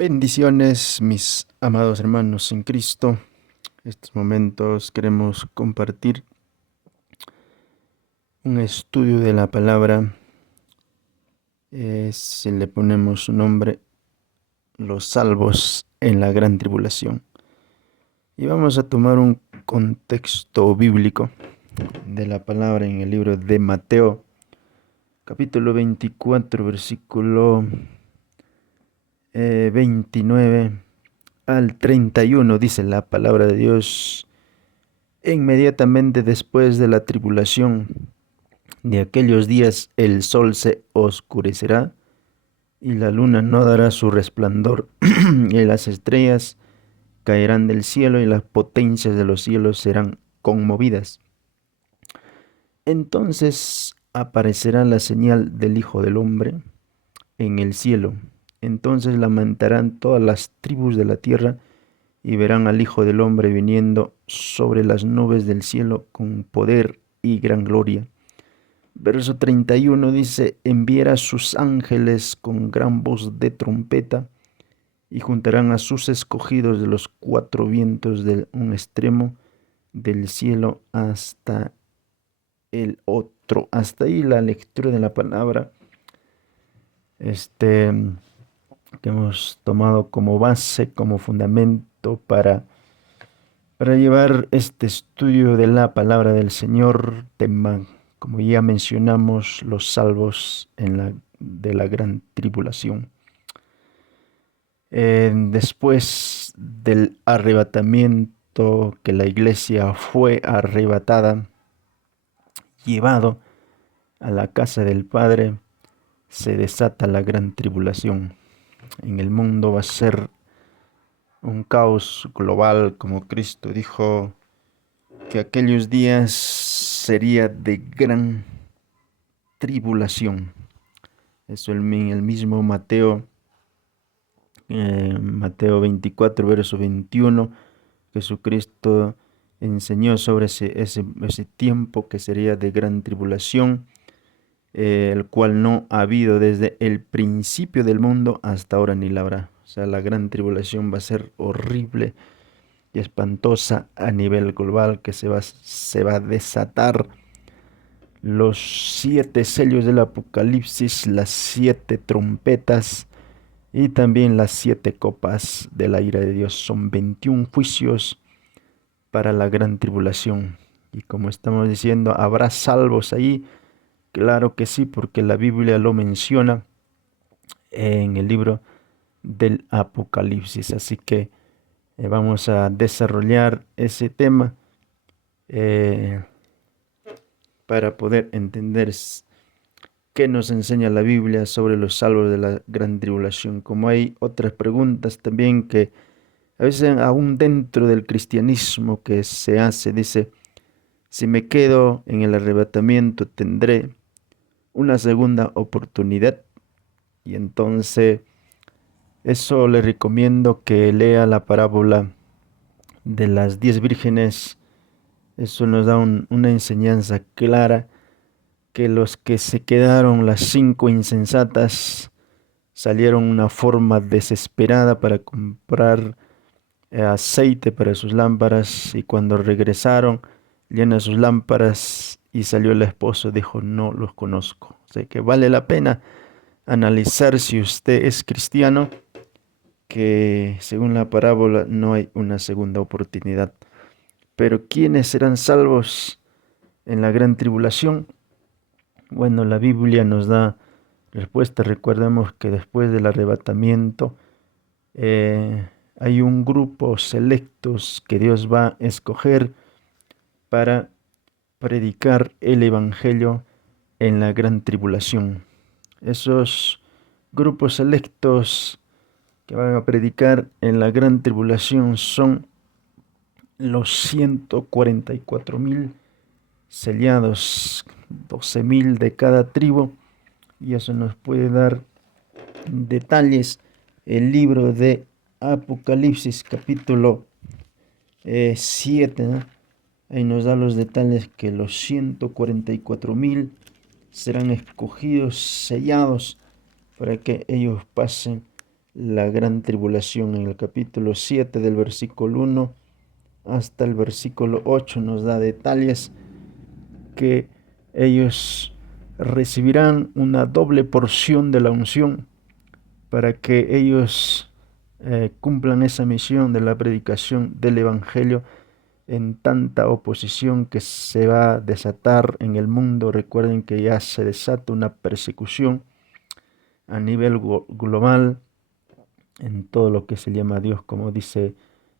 Bendiciones, mis amados hermanos en Cristo. Estos momentos queremos compartir un estudio de la palabra. Si le ponemos su nombre, los salvos en la gran tribulación. Y vamos a tomar un contexto bíblico de la palabra en el libro de Mateo, capítulo 24, versículo 29 al 31, dice la palabra de Dios. Inmediatamente después de la tribulación de aquellos días, el sol se oscurecerá y la luna no dará su resplandor, y las estrellas caerán del cielo y las potencias de los cielos serán conmovidas. Entonces aparecerá la señal del Hijo del Hombre en el cielo. Entonces lamentarán todas las tribus de la tierra y verán al Hijo del Hombre viniendo sobre las nubes del cielo con poder y gran gloria. Verso 31 dice: enviará a sus ángeles con gran voz de trompeta y juntarán a sus escogidos de los cuatro vientos de un extremo del cielo hasta el otro. Hasta ahí la lectura de la palabra que hemos tomado como base, como fundamento para llevar este estudio de la palabra del Señor, tema, como ya mencionamos, los salvos de la gran tribulación. Después del arrebatamiento, que la iglesia fue arrebatada, llevado a la casa del Padre, se desata la gran tribulación. En el mundo va a ser un caos global, como Cristo dijo que aquellos días sería de gran tribulación. Eso en el mismo Mateo 24, verso 21, Jesucristo enseñó sobre ese tiempo que sería de gran tribulación, el cual no ha habido desde el principio del mundo hasta ahora ni la habrá. O sea, la gran tribulación va a ser horrible y espantosa a nivel global, que se va a desatar los 7 sellos del Apocalipsis, las 7 trompetas y también las 7 copas de la ira de Dios. Son 21 juicios para la gran tribulación. Y como estamos diciendo, ¿habrá salvos ahí? Claro que sí, porque la Biblia lo menciona en el libro del Apocalipsis. Así que vamos a desarrollar ese tema eh, para poder entender qué nos enseña la Biblia sobre los salvos de la gran tribulación. Como hay otras preguntas también que a veces aún dentro del cristianismo que se hace, dice: si me quedo en el arrebatamiento, ¿tendré una segunda oportunidad? Y entonces eso le recomiendo que lea la parábola de las 10 vírgenes. Eso nos da una enseñanza clara, que los que se quedaron, las 5 insensatas, salieron una forma desesperada para comprar aceite para sus lámparas, y cuando regresaron, llenas sus lámparas, y salió el esposo, dijo: no los conozco. O sea que vale la pena analizar, si usted es cristiano, que según la parábola no hay una segunda oportunidad. Pero ¿quiénes serán salvos en la gran tribulación? Bueno, la Biblia nos da respuesta. Recordemos que después del arrebatamiento hay un grupo selectos que Dios va a escoger para predicar el evangelio en la gran tribulación. Esos grupos selectos que van a predicar en la gran tribulación son los 144,000 sellados, 12,000 de cada tribu, y eso nos puede dar detalles el libro de Apocalipsis capítulo 7, ¿no? Ahí nos da los detalles que los 144,000 serán escogidos, sellados, para que ellos pasen la gran tribulación. En el capítulo 7 del versículo 1 hasta el versículo 8 nos da detalles que ellos recibirán una doble porción de la unción para que ellos cumplan esa misión de la predicación del Evangelio en tanta oposición que se va a desatar en el mundo. Recuerden que ya se desata una persecución a nivel global en todo lo que se llama Dios, como dice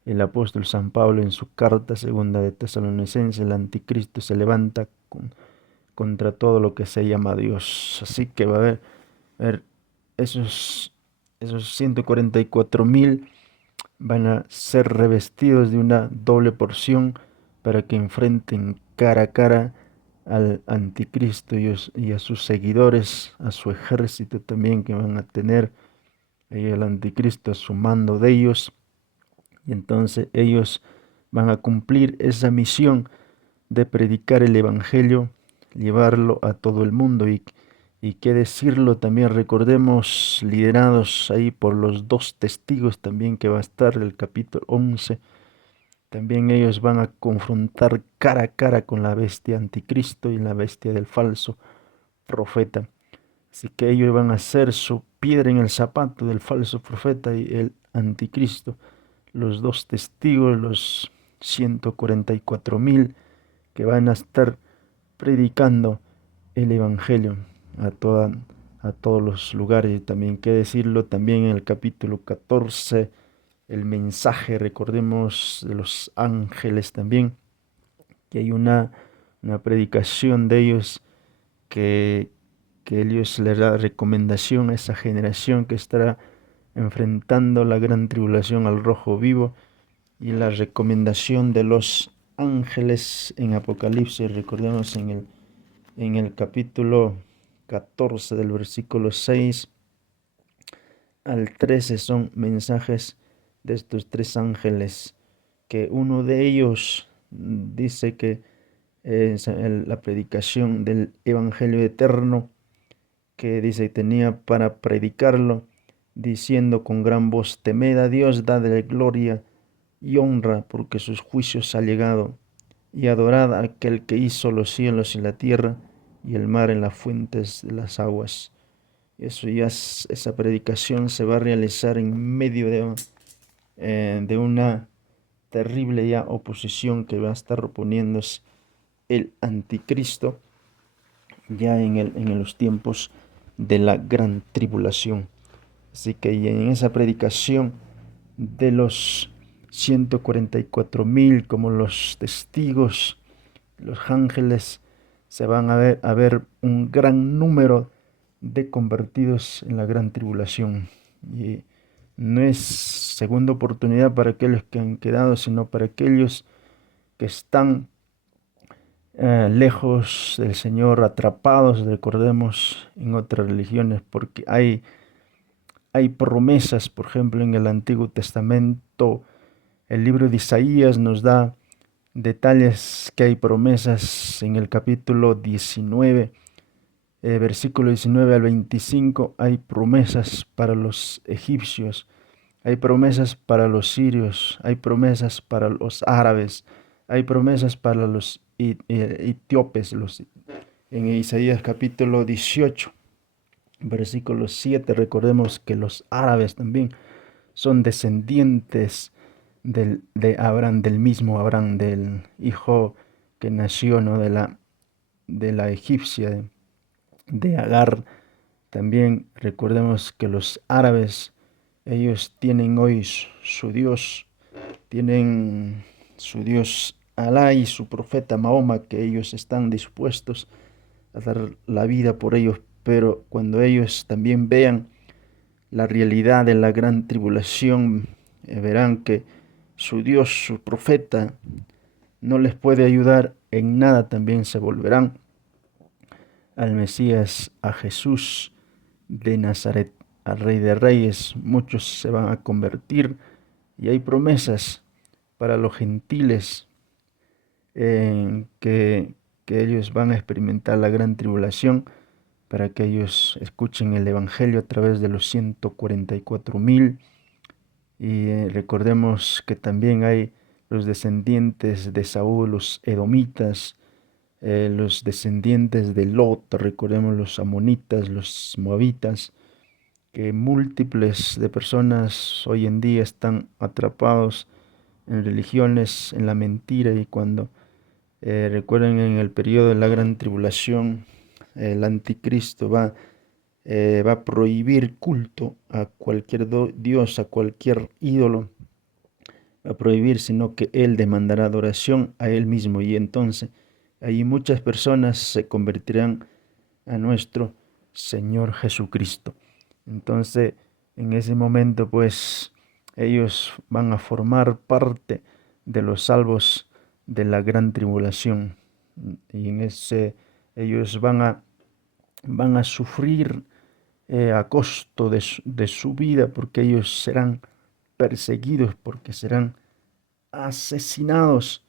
el apóstol San Pablo en su carta segunda de Tesalonicenses. El anticristo se levanta contra todo lo que se llama Dios. Así que va a haber esos, esos 144,000 van a ser revestidos de una doble porción para que enfrenten cara a cara al anticristo y a sus seguidores, a su ejército también que van a tener el anticristo a su mando de ellos. Y entonces ellos van a cumplir esa misión de predicar el evangelio, llevarlo a todo el mundo. Y qué decirlo también, recordemos, liderados ahí por los dos testigos también que va a estar el capítulo 11. También ellos van a confrontar cara a cara con la bestia anticristo y la bestia del falso profeta. Así que ellos van a ser su piedra en el zapato del falso profeta y el anticristo. Los dos testigos, los 144,000 que van a estar predicando el evangelio a todos los lugares. También qué decirlo también en el capítulo 14, el mensaje, recordemos, de los ángeles también, que hay una predicación de ellos que, que Dios le da recomendación a esa generación que estará enfrentando la gran tribulación al rojo vivo, y la recomendación de los ángeles en Apocalipsis. Recordemos en el capítulo 14 del versículo 6 al 13 son mensajes de estos tres ángeles, que uno de ellos dice que es la predicación del evangelio eterno, que dice tenía para predicarlo, diciendo con gran voz: temed a Dios, dadle gloria y honra, porque sus juicios ha llegado, y adorad a aquel que hizo los cielos y la tierra y el mar en las fuentes de las aguas. Esa predicación se va a realizar en medio de una terrible ya oposición que va a estar oponiéndose el anticristo ya en los tiempos de la gran tribulación. Así que en esa predicación de los 144,000 como los testigos, los ángeles, se van a ver un gran número de convertidos en la gran tribulación. Y no es segunda oportunidad para aquellos que han quedado, sino para aquellos que están lejos del Señor, atrapados, recordemos, en otras religiones, porque hay promesas. Por ejemplo, en el Antiguo Testamento, el libro de Isaías nos da detalles que hay promesas en el capítulo 19, versículo 19 al 25, hay promesas para los egipcios, hay promesas para los sirios, hay promesas para los árabes, hay promesas para los etíopes. En Isaías capítulo 18, versículo 7, recordemos que los árabes también son descendientes de Abraham, del mismo Abraham, del hijo que nació, ¿no?, de la egipcia, de Agar. También recordemos que los árabes, ellos tienen hoy su Dios, tienen su Dios Alá y su profeta Mahoma, que ellos están dispuestos a dar la vida por ellos. Pero cuando ellos también vean la realidad de la gran tribulación, verán que su Dios, su profeta, no les puede ayudar en nada. También se volverán al Mesías, a Jesús de Nazaret, al Rey de Reyes. Muchos se van a convertir y hay promesas para los gentiles en que ellos van a experimentar la gran tribulación, para que ellos escuchen el Evangelio a través de los 144,000. Y recordemos que también hay los descendientes de Saúl, los edomitas, los descendientes de Lot, recordemos los amonitas, los moabitas, que múltiples de personas hoy en día están atrapados en religiones, en la mentira, y cuando recuerden en el periodo de la gran tribulación, el anticristo va a prohibir culto a cualquier dios, a cualquier ídolo, va a prohibir, sino que él demandará adoración a él mismo, y entonces ahí muchas personas se convertirán a nuestro Señor Jesucristo. Entonces, en ese momento, pues, ellos van a formar parte de los salvos de la gran tribulación. Y en ese, ellos van a sufrir a costo de su vida, porque ellos serán perseguidos, porque serán asesinados.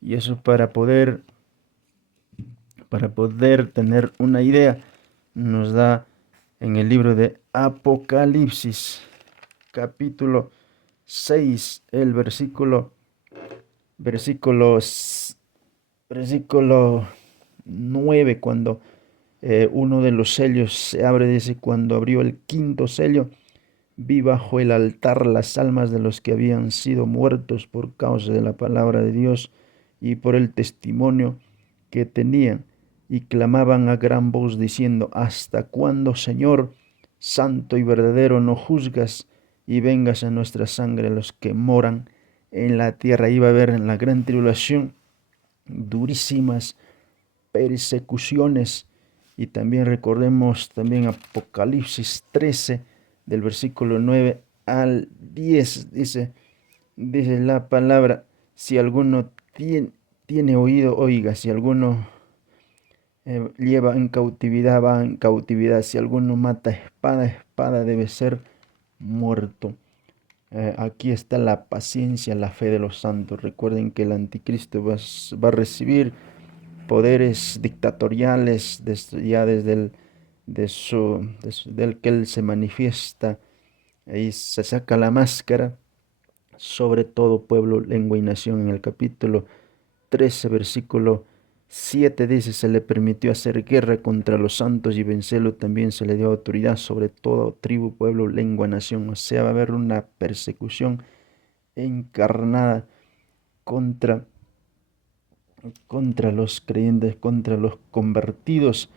Y eso para poder tener una idea, nos da en el libro de Apocalipsis, capítulo 6, el versículo, versículo 9, cuando uno de los sellos se abre, dice: cuando abrió el quinto sello, vi bajo el altar las almas de los que habían sido muertos por causa de la palabra de Dios y por el testimonio que tenían, y clamaban a gran voz diciendo: ¿hasta cuándo, Señor, santo y verdadero, no juzgas y vengas a nuestra sangre a los que moran en la tierra? Iba a haber en la gran tribulación durísimas persecuciones. Y también recordemos también Apocalipsis 13, del versículo 9 al 10, dice la palabra: si alguno tiene oído, oiga; si alguno lleva en cautividad, va en cautividad; si alguno mata, espada, espada debe ser muerto. Aquí está la paciencia, la fe de los santos. Recuerden que el anticristo va a recibir poderes dictatoriales ya desde del que él se manifiesta. Ahí se saca la máscara sobre todo pueblo, lengua y nación. En el capítulo 13, versículo 7 dice: se le permitió hacer guerra contra los santos y vencerlo; también se le dio autoridad sobre toda tribu, pueblo, lengua, nación. O sea, va a haber una persecución encarnada contra los creyentes, contra los convertidos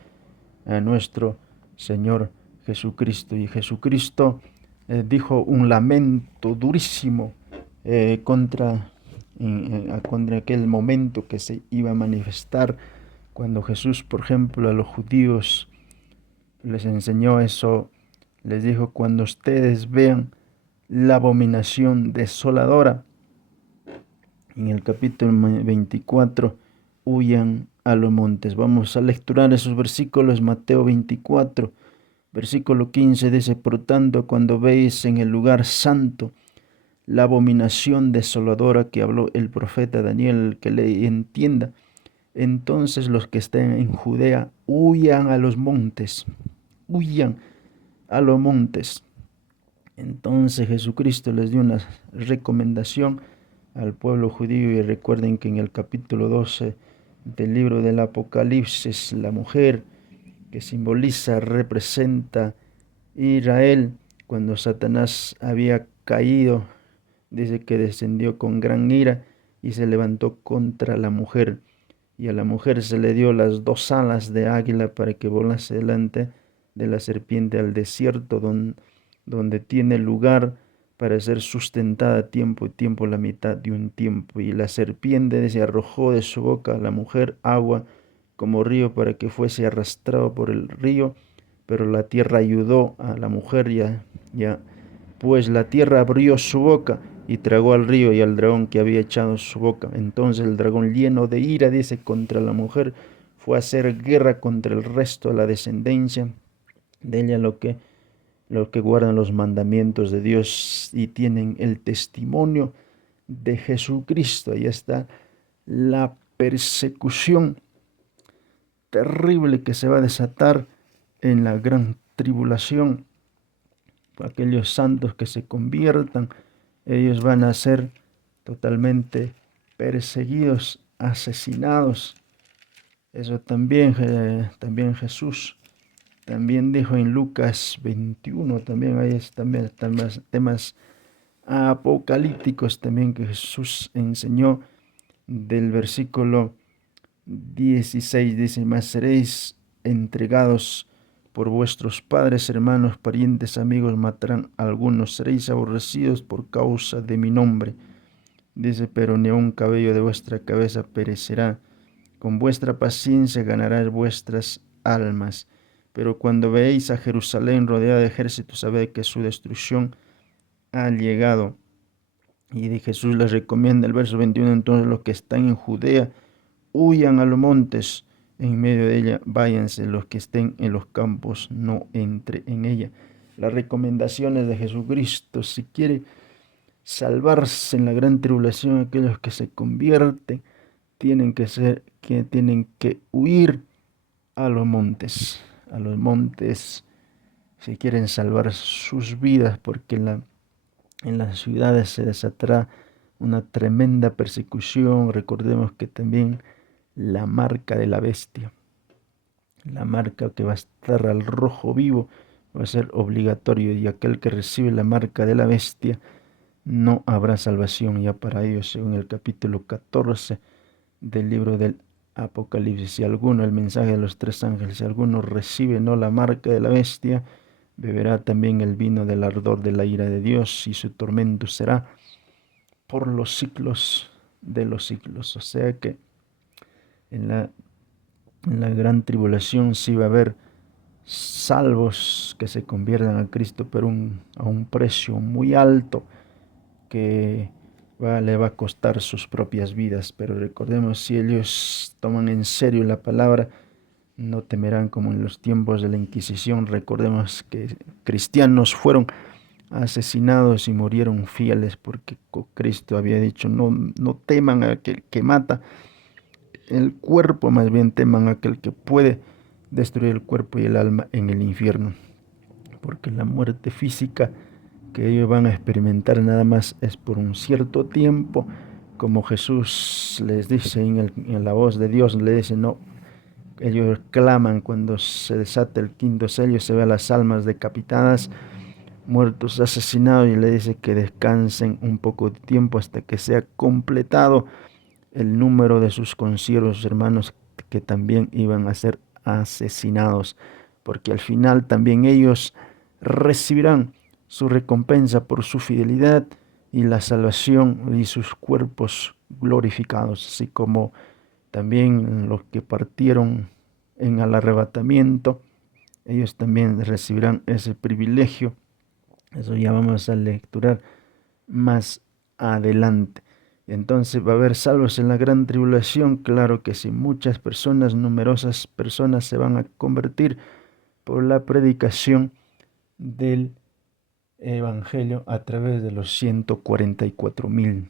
a nuestro Señor Jesucristo. Y Jesucristo dijo un lamento durísimo contra aquel momento que se iba a manifestar, cuando Jesús, por ejemplo, a los judíos les enseñó eso. Les dijo: cuando ustedes vean la abominación desoladora, en el capítulo 24, huyan a los montes. Vamos a lecturar esos versículos. Mateo 24, versículo 15 dice: por tanto, cuando veis en el lugar santo la abominación desoladora que habló el profeta Daniel, el que le entienda, entonces los que estén en Judea huyan a los montes, huyan a los montes. Entonces Jesucristo les dio una recomendación al pueblo judío. Y recuerden que en el capítulo 12 del libro del Apocalipsis, la mujer que simboliza, representa Israel, cuando Satanás había caído, dice que descendió con gran ira y se levantó contra la mujer. Y a la mujer se le dio las dos alas de águila para que volase delante de la serpiente al desierto, donde tiene lugar para ser sustentada tiempo y tiempo, la mitad de un tiempo. Y la serpiente se arrojó de su boca a la mujer agua como río, para que fuese arrastrado por el río. Pero la tierra ayudó a la mujer, pues la tierra abrió su boca y tragó al río y al dragón que había echado su boca. Entonces el dragón, lleno de ira, dice, contra la mujer, fue a hacer guerra contra el resto de la descendencia de ella, lo que guardan los mandamientos de Dios y tienen el testimonio de Jesucristo. Ahí está la persecución terrible que se va a desatar en la gran tribulación. Aquellos santos que se conviertan, ellos van a ser totalmente perseguidos, asesinados. Eso también Jesús también dijo en Lucas 21, también hay también temas apocalípticos también que Jesús enseñó del versículo 16, dice, mas seréis entregados por vuestros padres, hermanos, parientes, amigos, matarán a algunos, seréis aborrecidos por causa de mi nombre. Dice, pero ni un cabello de vuestra cabeza perecerá. Con vuestra paciencia ganarás vuestras almas. Pero cuando veáis a Jerusalén rodeada de ejércitos, sabed que su destrucción ha llegado. Y de Jesús les recomienda el verso 21, entonces los que están en Judea, huyan a los montes, en medio de ella, váyanse, los que estén en los campos, no entre en ella. Las recomendaciones de Jesucristo, si quiere salvarse en la gran tribulación, aquellos que se convierten, tienen que huir a los montes, si quieren salvar sus vidas, porque en las ciudades se desatará una tremenda persecución. Recordemos que también la marca de la bestia, la marca que va a estar al rojo vivo, va a ser obligatorio, y aquel que recibe la marca de la bestia, no habrá salvación ya para ellos, según el capítulo 14 del libro del Apocalipsis. Si alguno, el mensaje de los tres ángeles, si alguno recibe no la marca de la bestia, beberá también el vino del ardor de la ira de Dios, y su tormento será por los siglos de los siglos. O sea que en la gran tribulación sí va a haber salvos que se conviertan a Cristo, pero a un precio muy alto que le va a costar sus propias vidas. Pero recordemos, si ellos toman en serio la palabra, no temerán como en los tiempos de la Inquisición. Recordemos que cristianos fueron asesinados y murieron fieles, porque Cristo había dicho, no teman a aquel que mata el cuerpo, más bien teman a aquel que puede destruir el cuerpo y el alma en el infierno, porque la muerte física que ellos van a experimentar nada más es por un cierto tiempo, como Jesús les dice en la voz de Dios, le dice, no, ellos claman cuando se desata el quinto sello, se ve a las almas decapitadas, muertos, asesinados, y le dice que descansen un poco de tiempo hasta que sea completado el número de sus consiervos hermanos que también iban a ser asesinados, porque al final también ellos recibirán su recompensa por su fidelidad y la salvación y sus cuerpos glorificados, así como también los que partieron en el arrebatamiento, ellos también recibirán ese privilegio. Eso ya vamos a lecturar más adelante. Entonces va a haber salvos en la gran tribulación, claro que sí, muchas personas, numerosas personas se van a convertir por la predicación del Evangelio a través de los 144,000,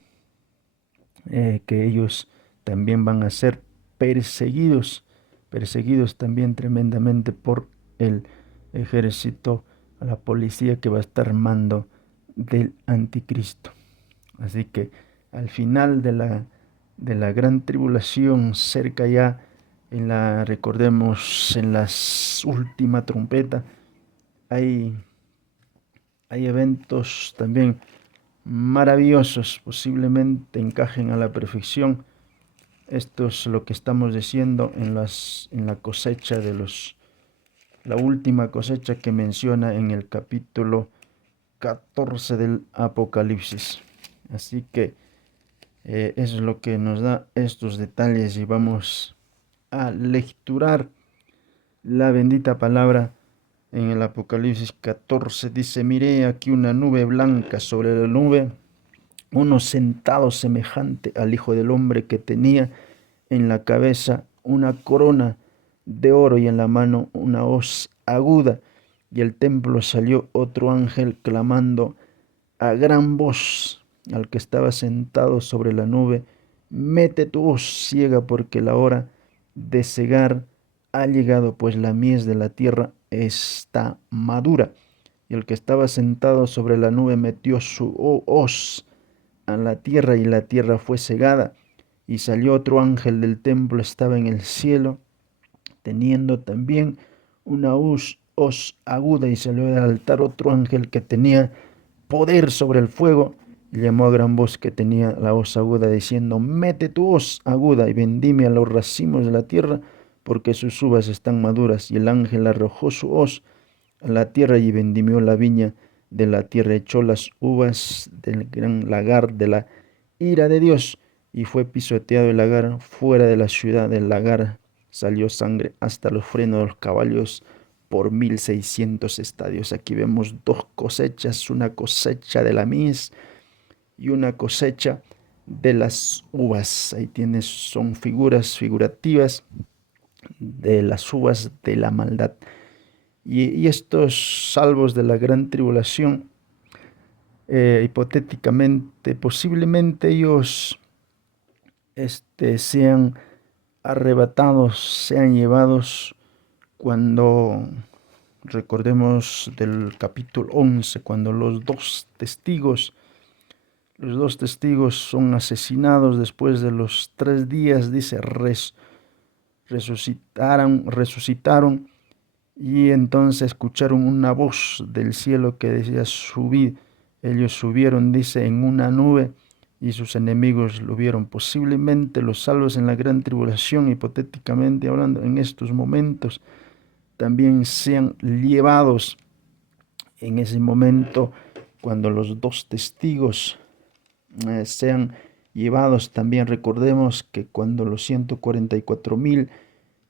que ellos también van a ser perseguidos también tremendamente por el ejército, la policía que va a estar mando del anticristo. Así que al final de la gran tribulación, cerca ya, recordemos, en la última trompeta, hay eventos también maravillosos, posiblemente encajen a la perfección. Esto es lo que estamos diciendo en la cosecha la última cosecha que menciona en el capítulo 14 del Apocalipsis. Así que eso es lo que nos da estos detalles, y vamos a lecturar la bendita palabra en el Apocalipsis 14. Dice, miré aquí una nube blanca, sobre la nube uno sentado semejante al Hijo del Hombre, que tenía en la cabeza una corona de oro y en la mano una hoz aguda. Y del templo salió otro ángel clamando a gran voz al que estaba sentado sobre la nube, mete tu hoz ciega, porque la hora de cegar ha llegado, pues la mies de la tierra está madura. Y el que estaba sentado sobre la nube metió su hoz a la tierra y la tierra fue cegada. Y salió otro ángel del templo, estaba en el cielo, teniendo también una hoz aguda, y salió del altar otro ángel que tenía poder sobre el fuego, y llamó a gran voz que tenía la hoz aguda, diciendo: mete tu hoz aguda y vendime a los racimos de la tierra, porque sus uvas están maduras. Y el ángel arrojó su hoz a la tierra y vendimió la viña de la tierra, echó las uvas del gran lagar de la ira de Dios, y fue pisoteado el lagar fuera de la ciudad. Del lagar salió sangre hasta los frenos de los caballos por 1600 estadios. Aquí vemos dos cosechas, una cosecha de la mies y una cosecha de las uvas. Ahí tienes, son figurativas de las uvas de la maldad. Y estos salvos de la gran tribulación, hipotéticamente, posiblemente ellos sean arrebatados, sean llevados cuando, recordemos del capítulo 11, cuando los dos testigos son asesinados después de los 3 días, dice, resucitaron, y entonces escucharon una voz del cielo que decía: subid. Ellos subieron, dice, en una nube, y sus enemigos lo vieron. Posiblemente los salvos en la gran tribulación, hipotéticamente hablando, en estos momentos, también sean llevados en ese momento, cuando los dos testigos sean llevados. También recordemos que cuando los 144,000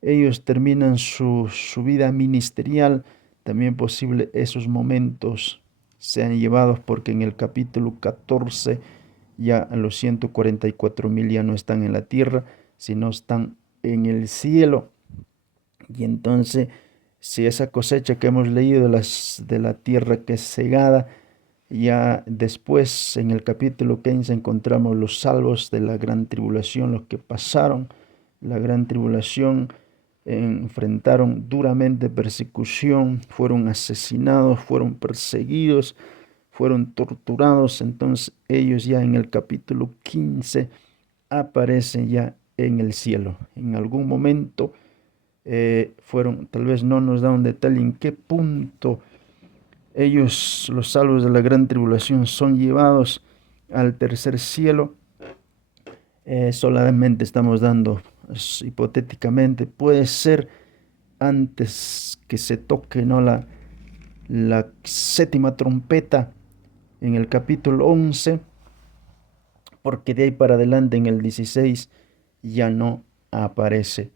ellos terminan su vida ministerial, también posible esos momentos sean llevados, porque en el capítulo 14 ya los 144,000 ya no están en la tierra, sino están en el cielo. Y entonces, si esa cosecha que hemos leído de la tierra que es cegada, ya después en el capítulo 15 encontramos los salvos de la gran tribulación, los que pasaron la gran tribulación, enfrentaron duramente persecución, fueron asesinados, fueron perseguidos, fueron torturados. Entonces ellos ya en el capítulo 15 aparecen ya en el cielo. En algún momento fueron, tal vez no nos da un detalle en qué punto ellos, los salvos de la gran tribulación, son llevados al tercer cielo. Solamente estamos dando, hipotéticamente, puede ser antes que se toque, ¿no?, la séptima trompeta en el capítulo 11, porque de ahí para adelante en el 16 ya no aparece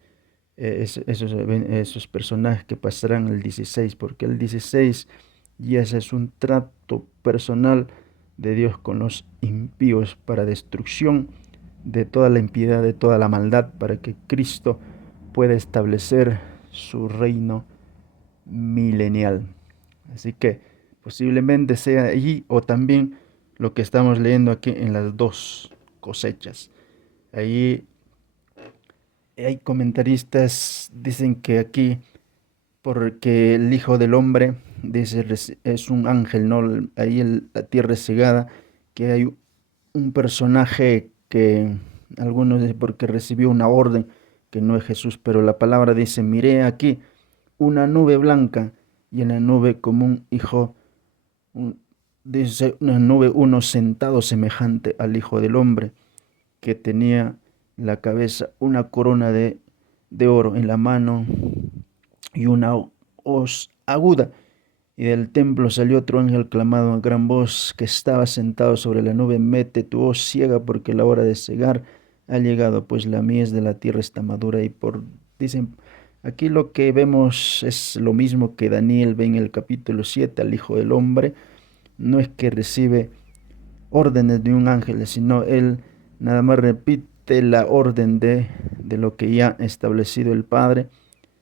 esos personajes que pasarán el 16, porque el 16 ya ese es un trato personal de Dios con los impíos para destrucción de toda la impiedad, de toda la maldad, para que Cristo pueda establecer su reino milenial. Así que posiblemente sea allí, o también lo que estamos leyendo aquí en las dos cosechas. Ahí hay comentaristas, dicen que aquí, porque el Hijo del Hombre, dice, es un ángel, ¿no? Ahí la tierra es cegada, que hay un personaje que algunos dicen porque recibió una orden, que no es Jesús, pero la palabra dice: miré aquí una nube blanca, y en la nube como un hijo, dice una nube, uno sentado semejante al Hijo del Hombre, que tenía en la cabeza una corona de oro en la mano y una hoz aguda. Y del templo salió otro ángel clamando a gran voz, que estaba sentado sobre la nube: mete tu hoz ciega, porque la hora de cegar ha llegado, pues la mies de la tierra está madura. Y dicen, aquí lo que vemos es lo mismo que Daniel ve en el capítulo 7 al Hijo del Hombre. No es que recibe órdenes de un ángel, sino él nada más repite la orden de lo que ya ha establecido el Padre.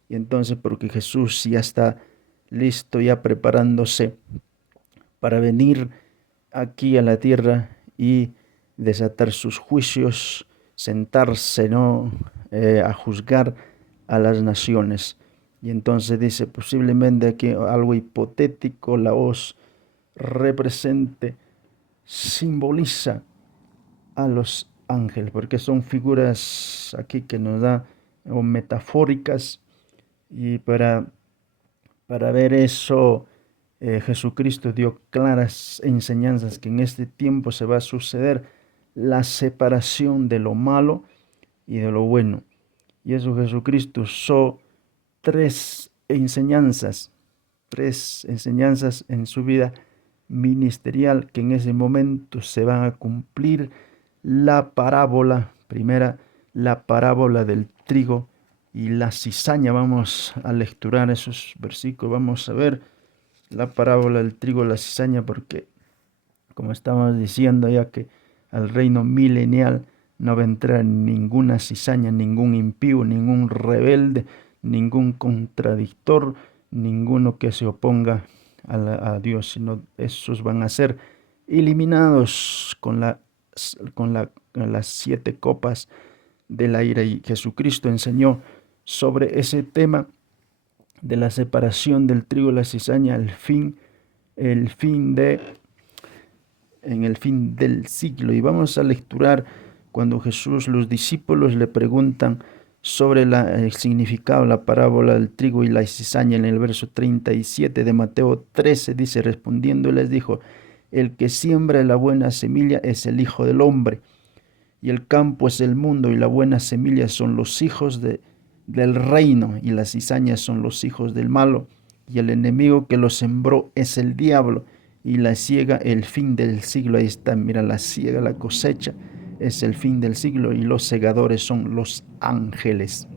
Y entonces, porque Jesús ya está listo, ya preparándose para venir aquí a la tierra y desatar sus juicios, sentarse, ¿no?, a juzgar a las naciones. Y entonces dice, posiblemente aquí algo hipotético, la hoz represente, simboliza a los ángeles, porque son figuras aquí que nos da, o metafóricas, y para ver eso, Jesucristo dio claras enseñanzas que en este tiempo se va a suceder la separación de lo malo y de lo bueno. Y eso Jesucristo usó tres enseñanzas en su vida ministerial que en ese momento se van a cumplir. La parábola, primera, la parábola del trigo y la cizaña. Vamos a lecturar esos versículos, vamos a ver la parábola del trigo y la cizaña, porque como estábamos diciendo ya que al reino milenial no va a entrar ninguna cizaña, ningún impío, ningún rebelde, ningún contradictor, ninguno que se oponga a Dios, sino esos van a ser eliminados con las 7 copas de la ira. Y Jesucristo enseñó sobre ese tema de la separación del trigo y la cizaña, en el fin del siglo. Y vamos a lecturar cuando Jesús, los discípulos le preguntan sobre el significado, la parábola del trigo y la cizaña. En el verso 37 de Mateo 13 dice, respondiendo les dijo, el que siembra la buena semilla es el Hijo del Hombre, y el campo es el mundo, y la buena semilla son los hijos del reino, y las cizañas son los hijos del malo, y el enemigo que lo sembró es el diablo, y la siega el fin del siglo. Ahí está, mira, la siega, la cosecha es el fin del siglo, y los segadores son los ángeles.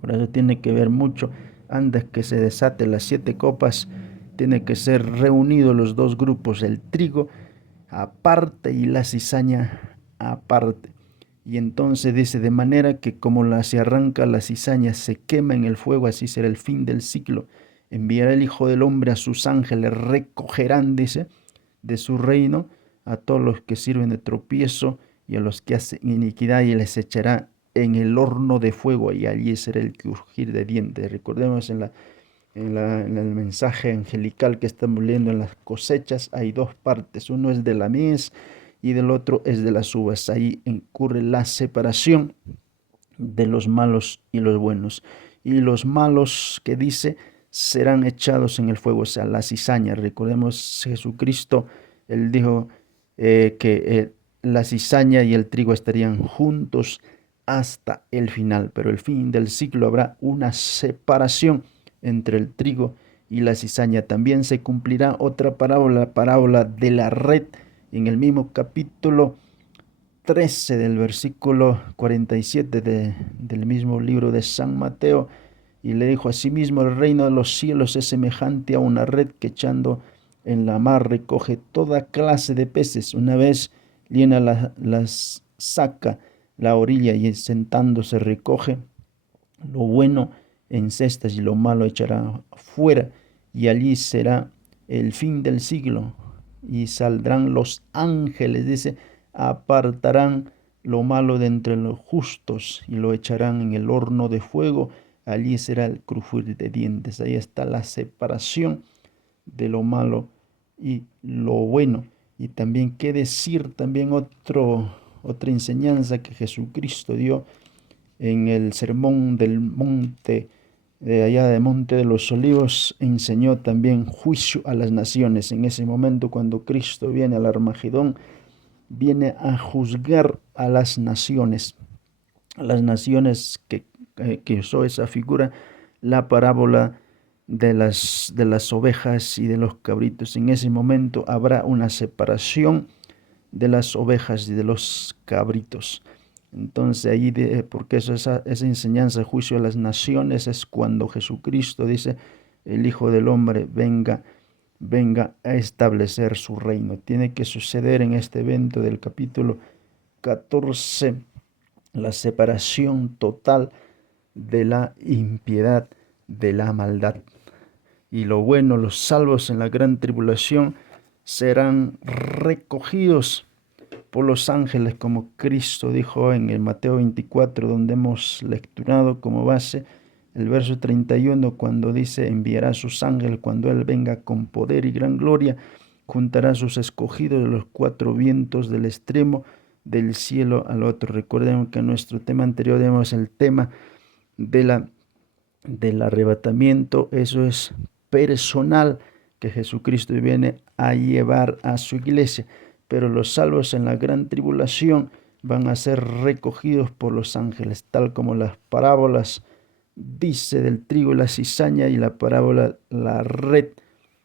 Por eso tiene que ver mucho, antes que se desate las 7 copas, tiene que ser reunidos los dos grupos, el trigo aparte y la cizaña aparte. Y entonces dice, de manera que como se arranca la cizaña, se quema en el fuego, así será el fin del ciclo. Enviará el Hijo del Hombre a sus ángeles, recogerán, dice, de su reino a todos los que sirven de tropiezo y a los que hacen iniquidad, y les echará en el horno de fuego, y allí será el crujir de dientes. Recordemos en el mensaje angelical que estamos leyendo, en las cosechas hay 2 partes, uno es de la mies y del otro es de las uvas. Ahí incurre la separación de los malos y los buenos. Y los malos, que dice, serán echados en el fuego, o sea, la cizaña. Recordemos, Jesucristo, él dijo que la cizaña y el trigo estarían juntos hasta el final, pero el fin del siglo habrá una separación entre el trigo y la cizaña. También se cumplirá otra parábola, la parábola de la red, en el mismo capítulo 13 del versículo 47 del mismo libro de San Mateo. Y le dijo, asimismo el reino de los cielos es semejante a una red que echando en la mar recoge toda clase de peces. Una vez llena las saca la orilla, y sentándose recoge lo bueno en cestas y lo malo echará fuera, y allí será el fin del siglo. Y saldrán los ángeles, dice, apartarán lo malo de entre los justos y lo echarán en el horno de fuego, allí será el crujir de dientes. Ahí está la separación de lo malo y lo bueno. Y también qué decir, también otra enseñanza que Jesucristo dio en el sermón del monte, de allá de Monte de los Olivos, enseñó también juicio a las naciones. En ese momento, cuando Cristo viene al Armagedón, viene a juzgar a las naciones que usó esa figura, la parábola de las ovejas y de los cabritos. En ese momento habrá una separación de las ovejas y de los cabritos. Entonces allí, porque esa enseñanza, juicio a las naciones, es cuando Jesucristo dice, el Hijo del Hombre venga a establecer su reino. Tiene que suceder en este evento del capítulo 14 la separación total de la impiedad, de la maldad. Y lo bueno, los salvos en la gran tribulación, serán recogidos por los ángeles, como Cristo dijo en el Mateo 24, donde hemos lecturado como base. El verso 31, cuando dice, enviará a sus ángeles cuando Él venga con poder y gran gloria, juntará a sus escogidos de los cuatro vientos del extremo del cielo al otro. Recordemos que en nuestro tema anterior vemos el tema de del arrebatamiento. Eso es personal, que Jesucristo viene a llevar a su iglesia. Pero los salvos en la gran tribulación van a ser recogidos por los ángeles, tal como las parábolas dice del trigo y la cizaña, y la parábola la red.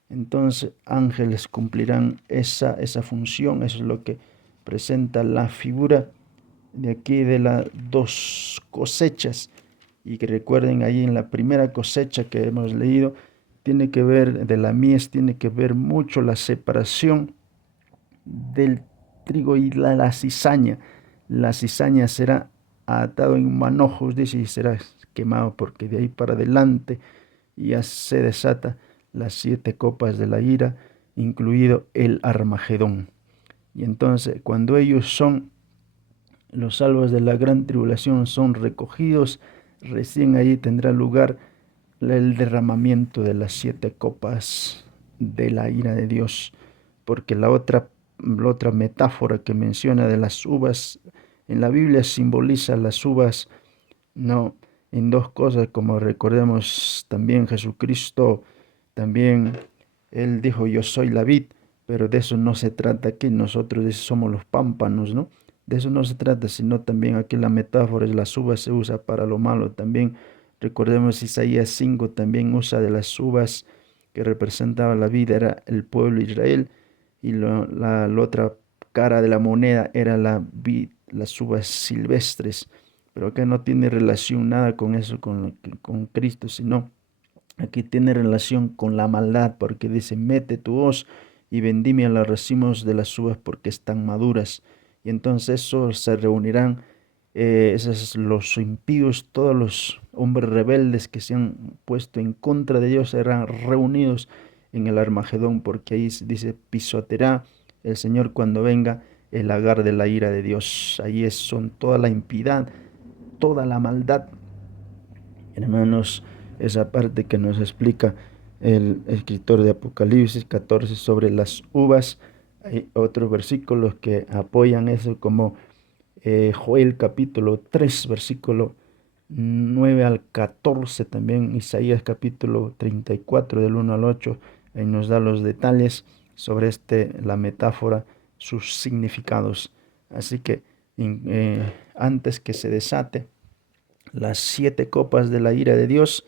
Entonces ángeles cumplirán esa función. Eso es lo que presenta la figura de aquí de las dos cosechas. Y que recuerden, ahí en la primera cosecha que hemos leído, tiene que ver, de la mies, tiene que ver mucho la separación del trigo y la cizaña. La cizaña será atado en manojos, dice, y será quemado, porque de ahí para adelante ya se desata las 7 copas de la ira, incluido el Armagedón. Y entonces, cuando ellos son, los salvos de la gran tribulación, son recogidos, recién ahí tendrá lugar el derramamiento de las 7 copas de la ira de Dios, porque la otra metáfora que menciona de las uvas en la Biblia simboliza las uvas, no, en dos cosas, como recordemos también Jesucristo, también Él dijo, yo soy la vid, pero de eso no se trata aquí, nosotros somos los pámpanos, ¿no? De eso no se trata, sino también aquí la metáfora es las uvas se usa para lo malo. También recordemos Isaías 5, también usa de las uvas que representaba la vida, era el pueblo de Israel, y la otra cara de la moneda era la vid, las uvas silvestres. Pero acá no tiene relación nada con eso, con Cristo, sino aquí tiene relación con la maldad, porque dice, mete tu hoz y vendimia los racimos de las uvas porque están maduras. Y entonces eso se reunirán, esos los impíos, todos los hombres rebeldes que se han puesto en contra de Dios, serán reunidos en el Armagedón, porque ahí dice, pisoteará el Señor cuando venga el lagar de la ira de Dios. Ahí son toda la impiedad, toda la maldad. Hermanos, esa parte que nos explica el escritor de Apocalipsis 14 sobre las uvas. Hay otros versículos que apoyan eso, como Joel capítulo 3, versículo 9 al 14, también Isaías capítulo 34 del 1 al 8, ahí nos da los detalles sobre la metáfora, sus significados. Así que antes que se desate las 7 copas de la ira de Dios,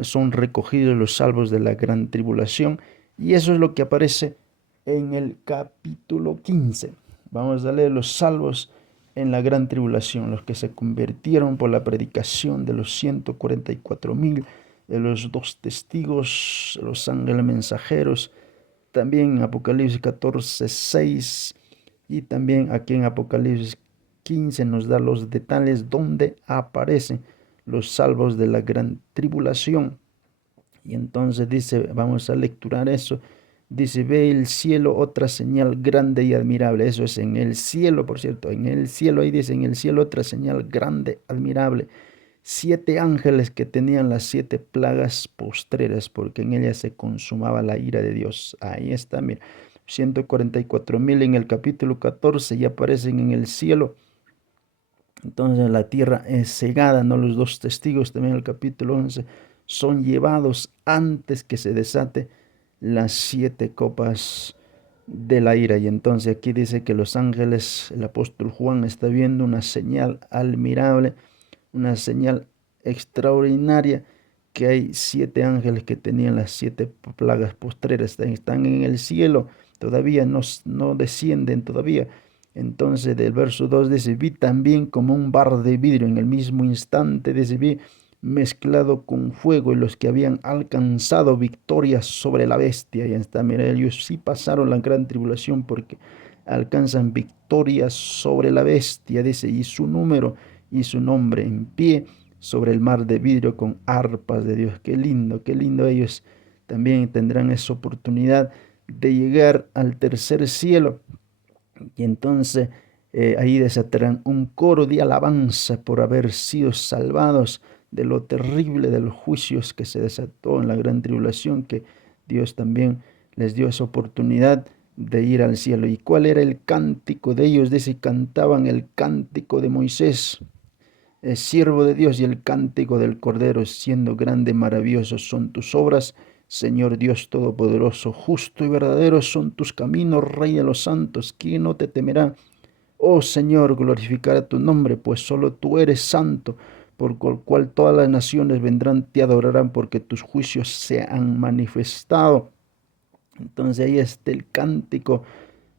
son recogidos los salvos de la gran tribulación, y eso es lo que aparece en el capítulo 15. Vamos a leer los salvos en la gran tribulación, los que se convirtieron por la predicación de los 144,000, de los 2 testigos, los ángeles mensajeros, también en Apocalipsis 14, 6, y también aquí en Apocalipsis 15 nos da los detalles donde aparecen los salvos de la gran tribulación. Y entonces dice, vamos a lecturar eso. Dice, ve el cielo otra señal grande y admirable. Eso es en el cielo, por cierto. En el cielo, ahí dice, en el cielo otra señal grande, admirable. 7 ángeles que tenían las 7 plagas postreras, porque en ellas se consumaba la ira de Dios. Ahí está, mira. 144,000 en el capítulo 14 y aparecen en el cielo. Entonces la tierra es cegada, ¿no? Los 2 testigos también en el capítulo 11 son llevados antes que se desate las 7 copas de la ira. Y entonces aquí dice que los ángeles, el apóstol Juan está viendo una señal admirable, una señal extraordinaria, que hay 7 ángeles que tenían las 7 plagas postreras, están en el cielo, todavía no descienden todavía. Entonces del verso 2 dice, vi también como un bar de vidrio, en el mismo instante dice, vi mezclado con fuego, y los que habían alcanzado victoria sobre la bestia. Y está, mira, ellos sí pasaron la gran tribulación porque alcanzan victoria sobre la bestia, dice, y su número y su nombre en pie sobre el mar de vidrio con arpas de Dios. Qué lindo, ellos también tendrán esa oportunidad de llegar al tercer cielo. Y entonces ahí desatarán un coro de alabanza por haber sido salvados de lo terrible de los juicios que se desató en la gran tribulación, que Dios también les dio esa oportunidad de ir al cielo. ¿Y cuál era el cántico de ellos? Dice, cantaban el cántico de Moisés, el siervo de Dios, y el cántico del Cordero, siendo grande, maravillosos son tus obras, Señor Dios Todopoderoso. Justo y verdadero son tus caminos, Rey de los santos. ¿Quién no te temerá? Oh Señor, glorificará tu nombre, pues solo tú eres santo, por el cual todas las naciones vendrán, te adorarán, porque tus juicios se han manifestado. Entonces ahí está el cántico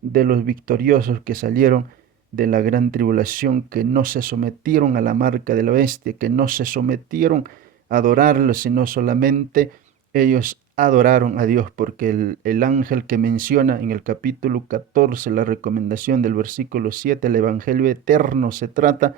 de los victoriosos que salieron de la gran tribulación, que no se sometieron a la marca de la bestia, que no se sometieron a adorarlo, sino solamente ellos adoraron a Dios, porque el ángel que menciona en el capítulo 14, la recomendación del versículo 7, el evangelio eterno se trata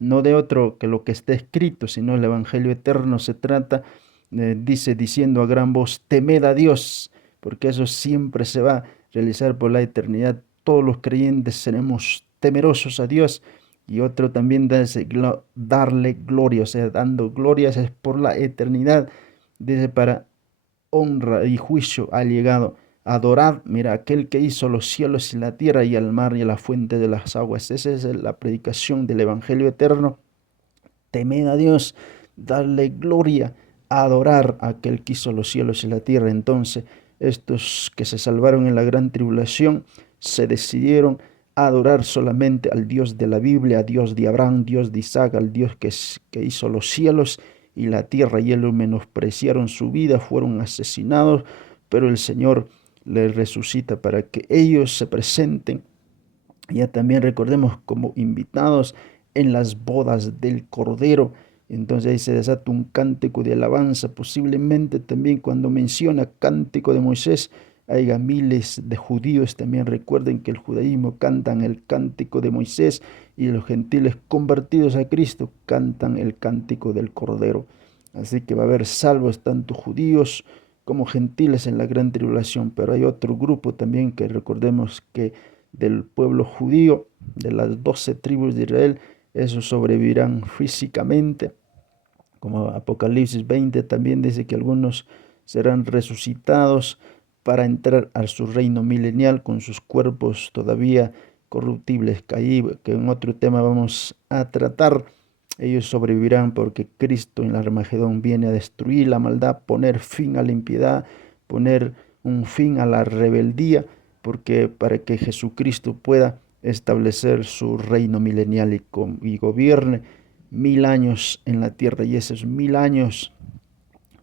no de otro que lo que está escrito, sino el evangelio eterno se trata, dice diciendo a gran voz, temed a Dios, porque eso siempre se va a realizar por la eternidad. Todos los creyentes seremos temerosos a Dios. Y otro también darle gloria, o sea, dando glorias es por la eternidad. Dice, para honra y juicio ha llegado. Adorad, mira, aquel que hizo los cielos y la tierra y el mar y la fuente de las aguas. Esa es la predicación del Evangelio eterno. Temed a Dios, darle gloria, adorar a aquel que hizo los cielos y la tierra. Entonces, estos que se salvaron en la gran tribulación se decidieron a adorar solamente al Dios de la Biblia, a Dios de Abraham, Dios de Isaac, al Dios que hizo los cielos y la tierra, y ellos menospreciaron su vida, fueron asesinados, pero el Señor les resucita para que ellos se presenten. Ya también recordemos como invitados en las bodas del Cordero. Entonces ahí se desata un cántico de alabanza. Posiblemente también cuando menciona cántico de Moisés, haya miles de judíos. También recuerden que el judaísmo cantan el cántico de Moisés y los gentiles convertidos a Cristo cantan el cántico del Cordero. Así que va a haber salvos tanto judíos como gentiles en la gran tribulación. Pero hay otro grupo también que recordemos que del pueblo judío, de las 12 tribus de Israel, esos sobrevivirán físicamente. Como Apocalipsis 20 también dice que algunos serán resucitados para entrar a su reino milenial con sus cuerpos todavía corruptibles, que en otro tema vamos a tratar. Ellos sobrevivirán porque Cristo en el Armagedón viene a destruir la maldad, poner fin a la impiedad, poner un fin a la rebeldía, porque para que Jesucristo pueda establecer su reino milenial y gobierne 1000 años en la tierra, y esos 1000 años,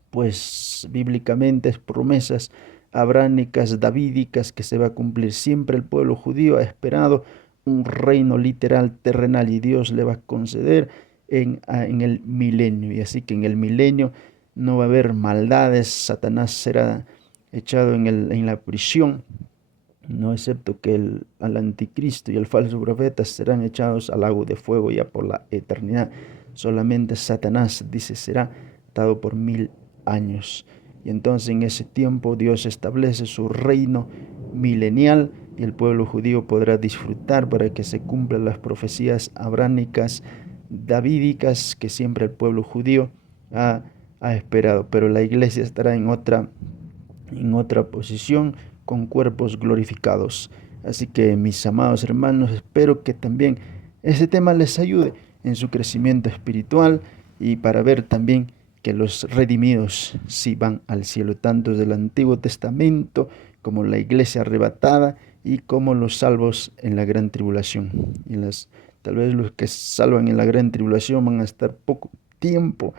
pues bíblicamente es promesas abránicas, davídicas, que se va a cumplir. Siempre el pueblo judío ha esperado un reino literal terrenal y Dios le va a conceder en el milenio. Y así que en el milenio no va a haber maldades, Satanás será echado en la prisión, no excepto que al anticristo y el falso profeta serán echados al lago de fuego ya por la eternidad. Solamente Satanás, dice, será atado por 1000 años. Y entonces en ese tiempo Dios establece su reino milenial y el pueblo judío podrá disfrutar para que se cumplan las profecías abránicas, davídicas, que siempre el pueblo judío ha esperado. Pero la iglesia estará en otra posición, con cuerpos glorificados. Así que mis amados hermanos, espero que también ese tema les ayude en su crecimiento espiritual y para ver también que los redimidos sí van al cielo, tanto del Antiguo Testamento como la iglesia arrebatada y como los salvos en la gran tribulación. Tal vez los que salvan en la gran tribulación van a estar poco tiempo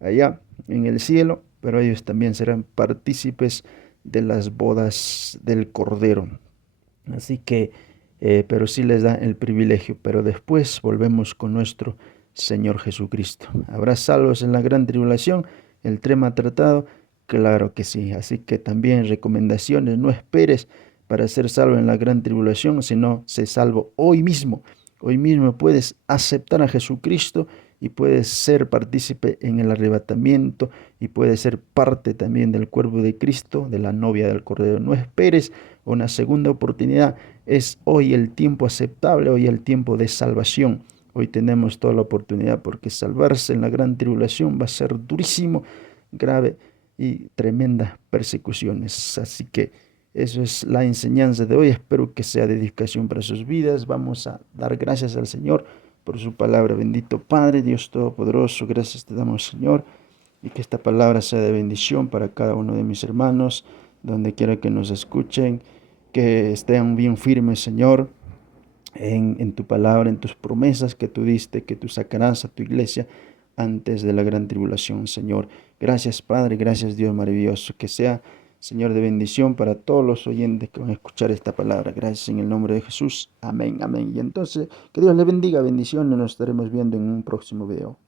allá en el cielo, pero ellos también serán partícipes de las bodas del Cordero. Así que, pero sí les da el privilegio. Pero después volvemos con nuestro Señor Jesucristo. ¿Habrá salvos en la gran tribulación? El tema tratado, claro que sí. Así que también recomendaciones, no esperes para ser salvo en la gran tribulación, sino sé salvo hoy mismo. Hoy mismo puedes aceptar a Jesucristo y puedes ser partícipe en el arrebatamiento y puedes ser parte también del cuerpo de Cristo, de la novia del Cordero. No esperes una segunda oportunidad. Es hoy el tiempo aceptable, hoy el tiempo de salvación. Hoy tenemos toda la oportunidad porque salvarse en la gran tribulación va a ser durísimo, grave y tremendas persecuciones. Así que eso es la enseñanza de hoy. Espero que sea de edificación para sus vidas. Vamos a dar gracias al Señor por su palabra. Bendito Padre, Dios Todopoderoso, gracias te damos, Señor, y que esta palabra sea de bendición para cada uno de mis hermanos, donde quiera que nos escuchen, que estén bien firmes, Señor, en tu palabra, en tus promesas que tú diste, que tú sacarás a tu iglesia antes de la gran tribulación, Señor. Gracias, Padre, gracias, Dios maravilloso, que sea, Señor, de bendición para todos los oyentes que van a escuchar esta palabra. Gracias en el nombre de Jesús. Amén, amén. Y entonces, que Dios le bendiga, bendiciones, nos estaremos viendo en un próximo video.